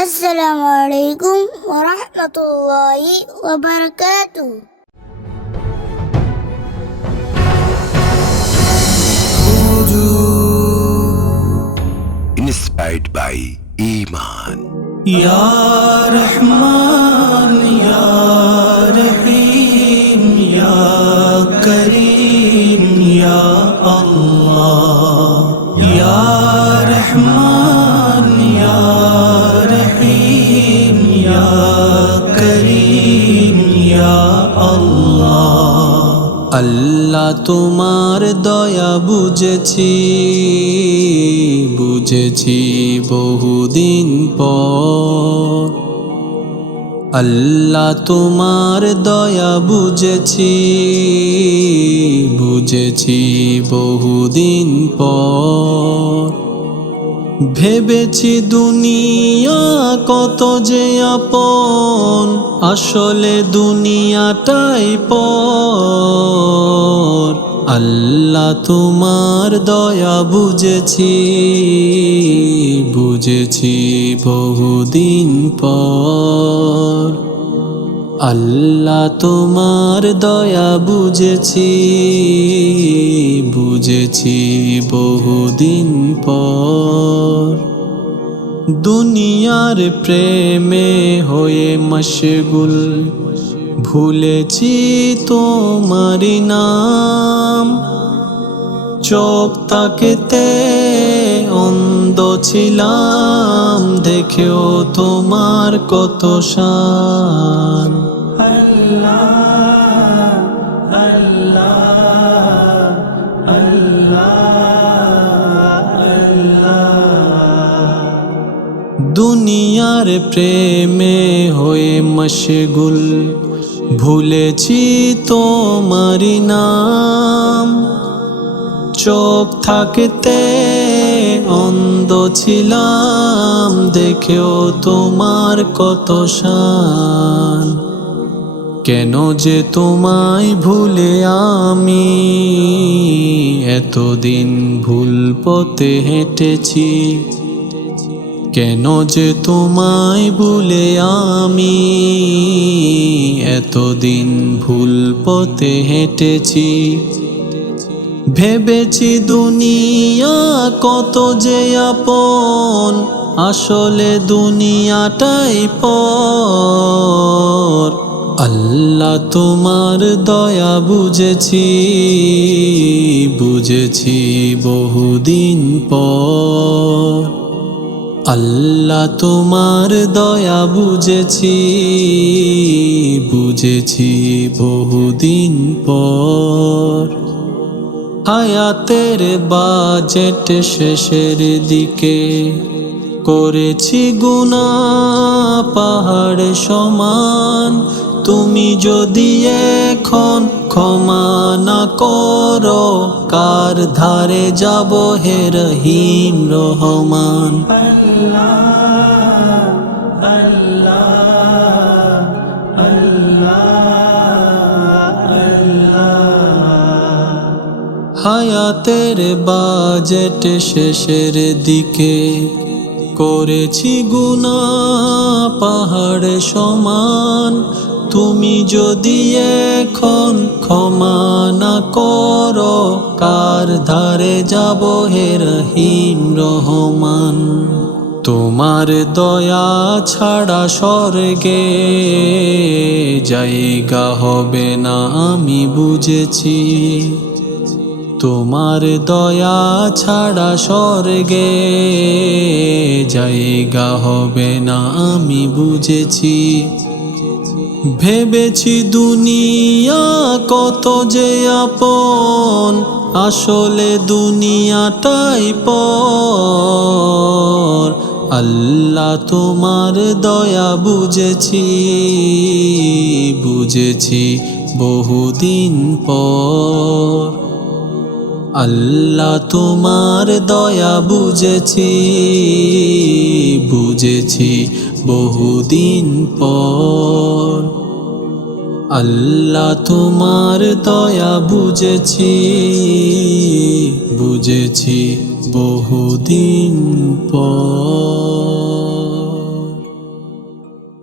السلام عليكم ورحمة الله وبركاته inspired by Iman. يا رحمن يا আল্লাহ তোমার দয়া বুঝেছি বুঝেছি বহুদিন পর। আল্লাহ তোমার দয়া বুঝেছি বুঝেছি বহুদিন পর। ভেবেছি দুনিয়া কত যে আপন, আসলে দুনিয়াটাই পর। আল্লাহ তোমার দয়া বুঝেছি বুঝেছি বহুদিন পর। আল্লাহ তোমার দয়া বুঝেছি বুঝেছি বহুদিন পর। দুনিয়ার প্রেমে হয়ে মশগুল ভুলেছি তোমার নাম। চোখ তাকেতে অন্ধ ছিলাম, দেখেও তোমার কত শান। দুনিয়ার প্রেমে হয়ে মশগুল ভুলেছি তোমার নাম। চোখ থাকতে অন্ধ ছিলাম, দেখেও তোমার কত শান। কেন যে তোমায় ভুলে আমি, এতদিন ভুল পথে হেঁটেছি। কেন যে তোমায় ভুলে আমি এতদিন ভুল পথে হেঁটেছি, ভেবেছি দুনিয়া কত যে আপন, আসলে দুনিয়াটাই পর। আল্লাহ তোমার দয়া বুঝেছি বুঝেছি বহুদিন পর। আল্লাহ তোমার দয়া বুঝেছি বুঝেছি বহুদিন পর। হায়াতের বাজেট শেষের দিকে করেছি গুণা পাহাড় সমান তুমি যদি এখন ক্ষমা না করো, কার ধারে যাব হে রহিম রহমান? হায়াতের বাজেট শেষের দিকে করেছি গুণা পাহাড় সমান। তুমি যদি এখন ক্ষমা না করো, কার ধারে যাব হে রহিম রহমান? তোমার দয়া ছাড়া স্বর্গে জায়গা হবে না, আমি বুঝেছি। তোমার দয়া ছাড়া স্বর্গে জায়গা হবে না, আমি বুঝেছি। ভেবেছি দুনিয়া কত যে আপন, আসলে দুনিয়াটাই পর। আল্লাহ তোমার দয়া বুঝেছি বুঝেছি বহুদিন পর। আল্লাহ তোমার দয়া বুঝেছি বুঝেছি বহুদিন পর। আল্লাহ তোমার দয়া বুঝেছি বুঝেছি বহুদিন পর।